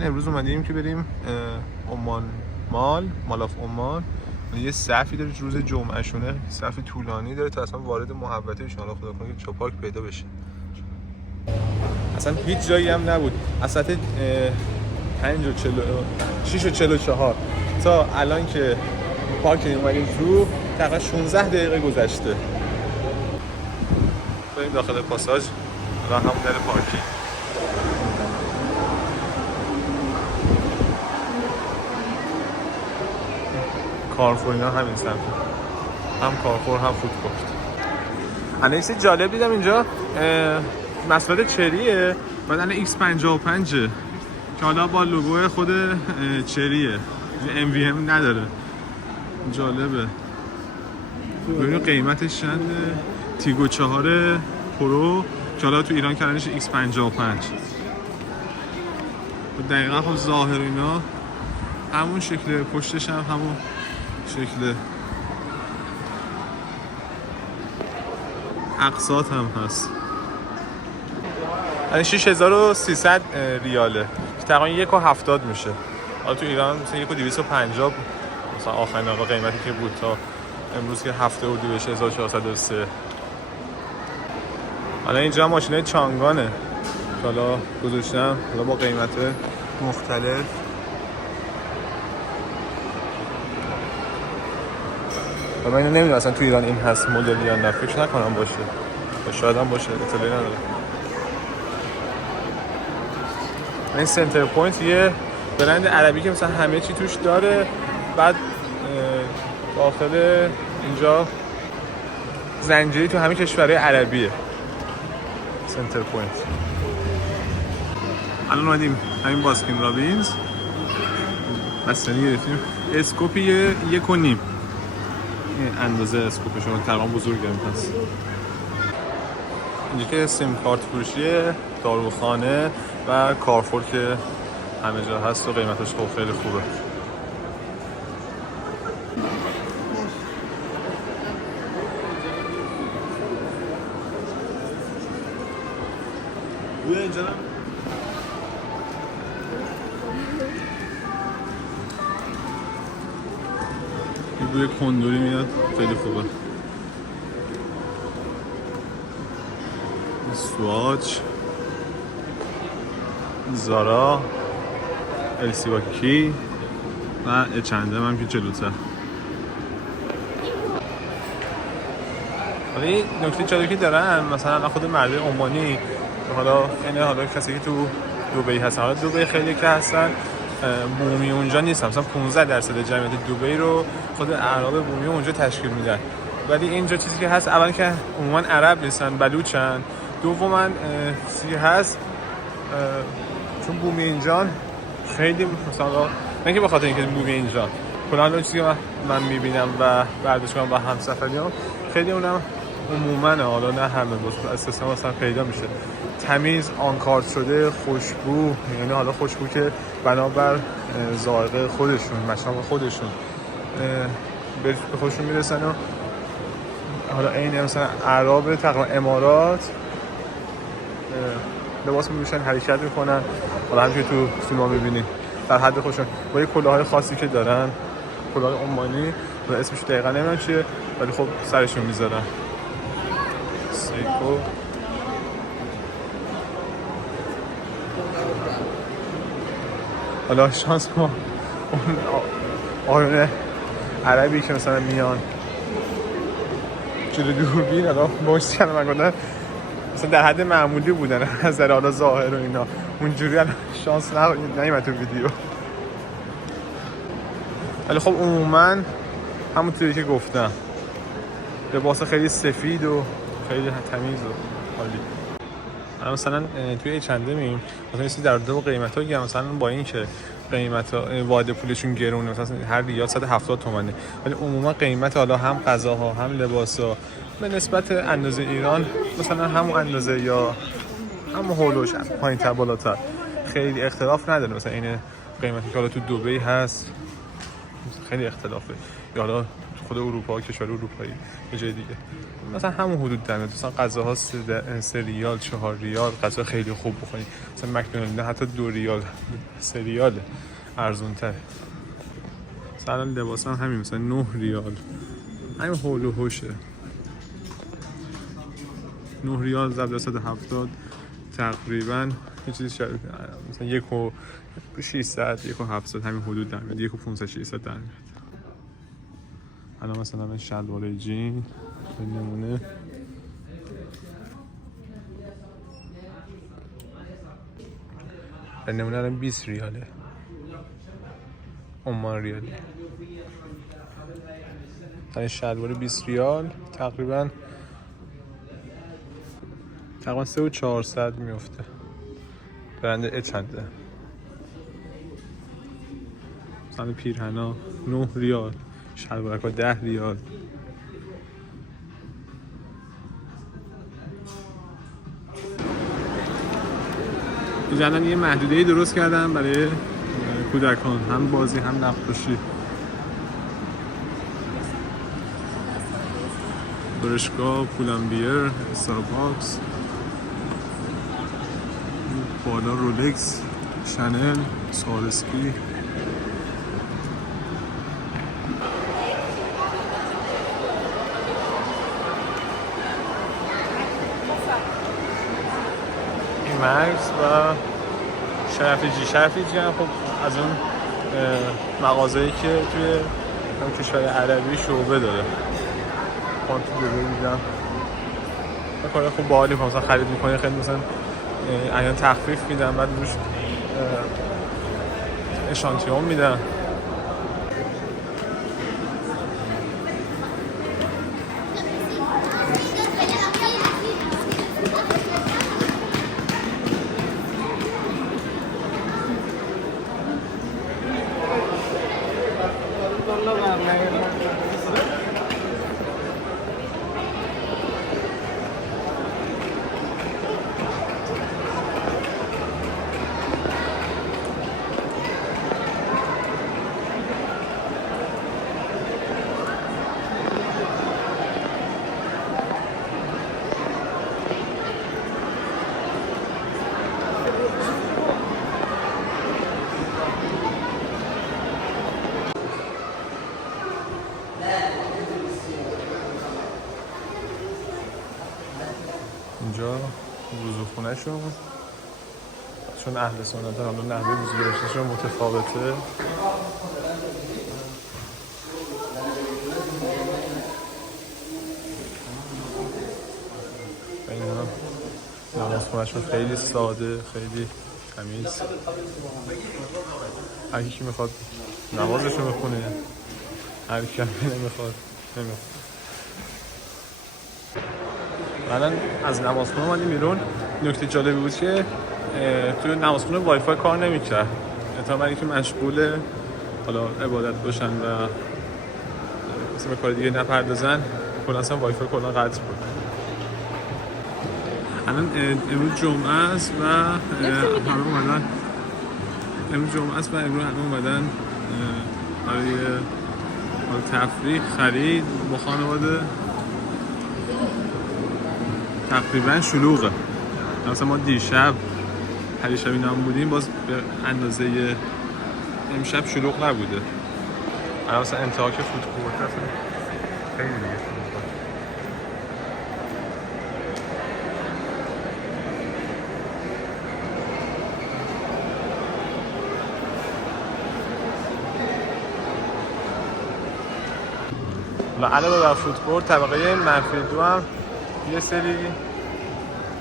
مثلا امروز اومدیم که بریم عمان مال آف عمان. یه صفی داره روز جمعه شونه، صف طولانی داره تا اصلا وارد محوطه بشن. حالا خدا کنه که چاپارک پیدا بشه. اصلا هیچ جایی هم نبود. از ساعت 6:44 تا الان که پارک اومدیم تو تقریبا 16 دقیقه گذشته. بریم داخل پاساژ و همون در پارکینگ. کارفور اینا همین سمت، هم کارفور هم فود کورت. الان یه چیز جالب دیدم اینجا، مسئله چریه، بعد الان X55 که حالا با لوگو خود چریه، MVM نداره. جالبه. ببینید قیمتش چنده. تیگو 4 پرو که حالا تو ایران کردنش X55. دقیقا خب ظاهر اینا همون شکل، پشتش هم همون شکل، اقساط هم هست. یعنی 6300 ریاله که تقریبا 1.70 میشه. حالا تو ایران مثلا 1.250 مثلا آخرین قیمتی که بود تا امروز که هفته اردیبهشت 1403. حالا اینجا ماشینای چانگانه که حالا گذاشتم حالا با قیمت مختلف. و من اینو نمیدونم اصلا تو ایران این هست مدل یا نه، فکر نکنم باشه، شاید هم باشه، اطلاعی ندارم. این سنتر پوینت یه برند عربی که مثلا همه چی توش داره، بعد داخل اینجا زنجیری تو همه کشورهای عربیه. سنتر پوینت. الان اومدیم همین باسکین رابینز بستنی گرفتیم. اسکوپی 1.5 اندازه اسکوپ شما تقریبا بزرگه هست. اینجا که سیم کارت فروشیه، داروخانه و کارفور که همه جا هست و قیمتش خب خیلی خوبه. بیا اینجا بوی کندوری میاد، خیلی خوبه. سواچ، زارا، السیواکی و H&M هم که جلوتر. حالا این نکته جالبی که دارن مثلا خود مردم عمانی، حالا کسی که تو دبی هستن، حالا دبی خیلی که هستن بومی اونجا نیست، مثلا 15% جمعیت دبی رو خود اعراب بومی اونجا تشکیل میدن. ولی اینجا چیزی که هست، اول که عموما عرب نیستن، بلوچن. دوما چیزی هست چون بومی اینجا خیلی مثلا نه که بخاطر اینکه بومی اینجا، کلا چیزی که من میبینم و برداشت کنم با همسفریام، خیلی اونم عموما، حالا نه همه، از استثنا مثلا پیدا میشه، تمیز، آنکارت شده، خوشبو. یعنی حالا خوشبو که بنابر ذائقه خودشون، مشام خودشون به خودشون میرسن. و حالا این مثلا اعراب تقریبا امارات لباس میپوشن، حرکت میکنن، حالا همین که تو فیلم‌ها میبینید در حد خودشون، با یه کلاهای خاصی که دارن، کلاه عمانی، و اسمش دقیقا نمیدونم چیه ولی خب سرشون میذارن. سیکو حالا شانس ما اون آیون عربی که مثلا میان جلو دوربین، حالا باش کنم من گفتن مثلا در حد معمولی بودن از در حالا ظاهر و اینا، اونجوری الان شانس نیومد تو ویدیو. ولی خب عموما همونطوری که گفتم لباس خیلی سفید و خیلی تمیز و عالی. مثلا توی H&M مثلا یه در دو قیمتا گیرم، مثلا با این که قیمتا واحد پولشون گرونه، مثلا هر ریال 170 تومانه، ولی عموما قیمت حالا هم غذاها هم لباسا به نسبت اندازه ایران مثلا همون اندازه یا هم هولوش پایین‌تر بالاتر خیلی اختلاف نداره. مثلا این قیمتی که حالا تو دبی هست خیلی اختلافه، یا حالا خود اروپا، کشور اروپایی یه جای دیگه مثلا همون حدود در میاد. مثلا غذاها 3 ریال 4 ریال غذا خیلی خوب بخورید. مثلا مکدونالد حتی 2 ریال 3 ریال ارزون تره. مثلا لباس هم همین مثلا 9 ریال همین حول و حوشه. 9 ریال ضرب 170 تقریبا یه چیزی شاید مثلا 1,600 1,700 همین حدود در میاد. 1,500 600 در میاد. الان مثلا من شلوار جین به نمونه الان 20 ریاله عمان ریالی. این شلوار 20 ریال تقریبا 3,400 میفته. برنده اچنده. مثلا پیرهنا 9 ریال، شلوارک‌ها 10 ریال. اینجا الان یه محدوده‌ای درست کردم برای کودکان، هم بازی هم نقاشی. برشکا، پولامبیر، استارباکس، بالا رولکس، شانل، سوارسکی. مکس و شرفیجی هم خب از اون مغازه‌ای که توی کشور عربی شعبه داره. من تو دبی دیدم کار خوب باحالی مثلا خرید می‌کنی خیلی مثلا الان تخفیف میدن بعد روش اشانتیون میدن. اینجا وضوخونه شون چون اهل سنت هم نحوه وضو گرفتنشون متفاوته. اینا نماز خونهشون خیلی ساده، خیلی تمیز. هر کی میخواد نمازشو بخونه، هر کی نمیخواد نمیخواد. من از نمازخونه اومدیم بیرون. نکته جالبی بود که توی نمازخونه وای فای کار نمی‌کرد. احتمالاً اینکه مشغول حالا عبادت باشن و مثلا به کار دیگه نپردازن، کلا اصلا وای فای کلا قطع بود. الان امروز جمعه است و همه اومدن. امروز جمعه است و امروز همه اومدن برای تفریح خرید با خانواده. تقریبا شلوغه. مثلا ما دیشب پریشب اینا هم بودیم باز به اندازه امشب شلوغ نبوده. الان مثلا انتهاک فوت کورت اصلا خیلی دیگه شلوغه. علاوه بر فوت کورت طبقه منفی 2 هم یه سری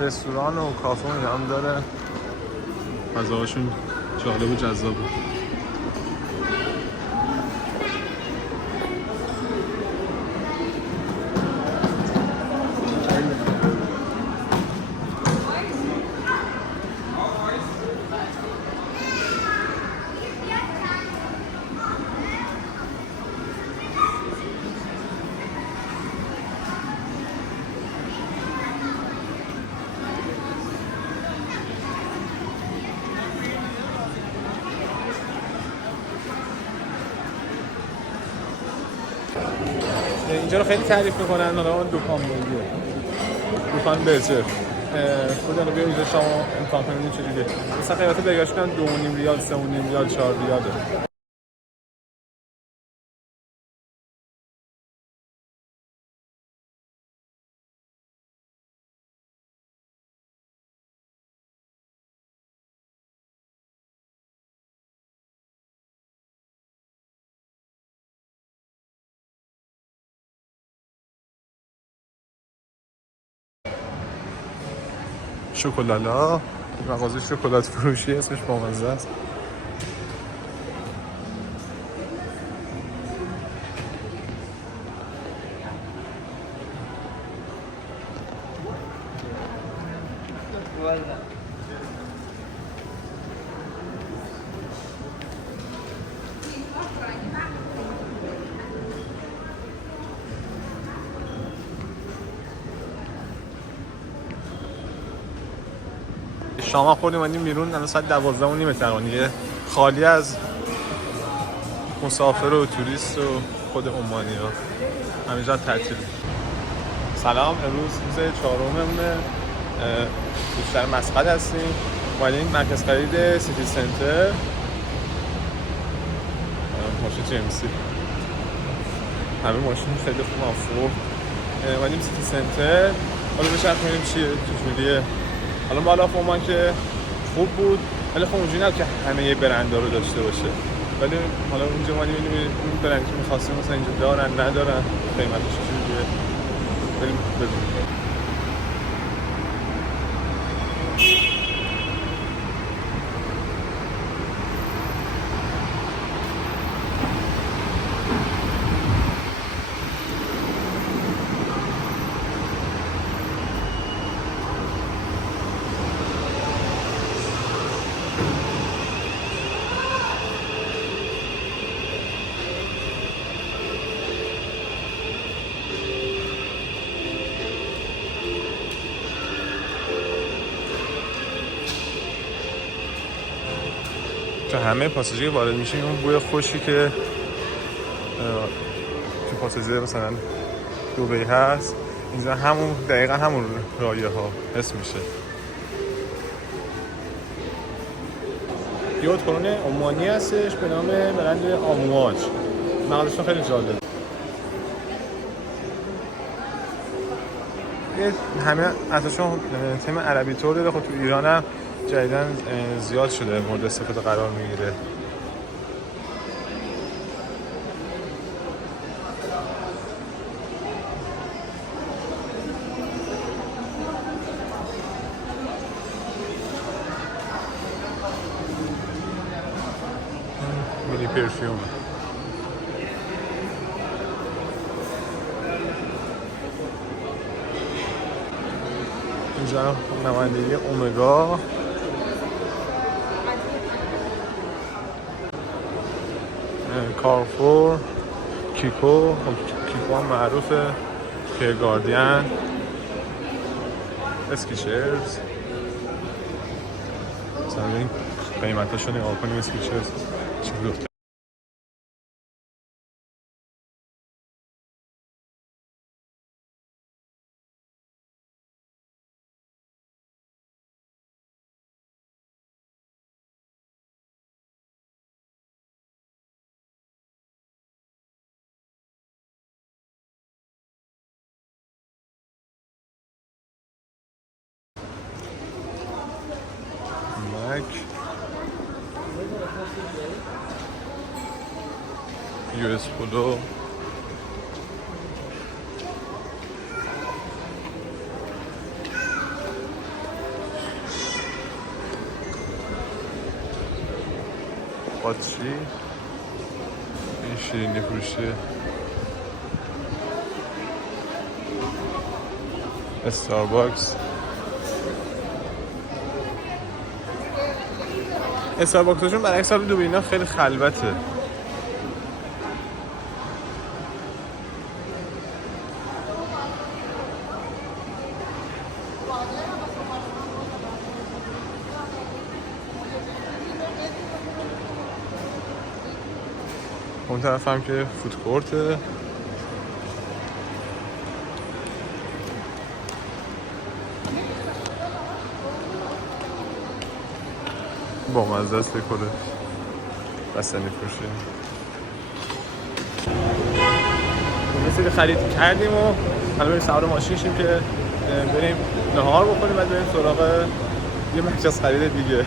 رستوران و کافه هم داره. غذاهاشون جالب و جذابه. اینجا رو خیلی تعریف میکنن. حالا اون دکان برجر خودم رو بیا اینجا شما امتحان کنید چجوریه. مثلا قیمت بگاش کنن 2.5 ریال 3.5 ریال 4 ریاله. شکلالا مغازه شکلات فروشی اسمش بامزه است. شام خوردیم اومدیم بیرون. الان ساعت 12:30 تقریبا خالی از مسافر و توریست و خود عمانی‌ها. همینجا تعطیل. سلام، امروز روز 4مه تو شهر مسقط هستیم. اومدیم مرکز خرید سیتی سنتر. ماشین جیمسی همه ماشین خیلی خوب افور. اومدیم سیتی سنتر. حالا بچرخونیم چیه چجوریه. حالا بالا فهمان که خوب بود ولی خب اونجوری نبود که همه یه برندها رو داشته باشه. ولی حالا اونجا ما می‌بینیم اون برند که می‌خواستیم مثلا اینجا دارن ندارن قیمتش چجوریه. بریم ببینیم. تو همه پاساژیر وارد میشیم اون بوی خوشی که تو پاساژیر مثلا دبی هست اینجا همون دقیقا همون رایه ها حس میشه. یه اتکلون عمانی هستش به نام برند آمواج. مغازشون خیلی جالب. همه ازشون تم عربی طور داره. خب تو ایران هم جدیدن زیاد شده مورد استفاده قرار میگیره. مینی پرفیوم اینجا نمایندگی اومگا. کارفور، کیکو هم معروفه، گاردین، اسکیچرز. مثلا این قیمتاشو نگاه کنیم. اسکیچرز چی بود؟ مک، یو اس پولو، باتری، این شیرینی فروشه، استارباکس. استارباکسشون برعکس حال دبی اینا خیلی خلوته. اون طرف هم که فود کورته. با مزه است بکنه بستنی فروشی. یه سری خرید کردیم و حالا بریم سوار ماشین شیم که بریم نهار بکنیم بعد بریم سراغ یه مرکز خرید دیگه.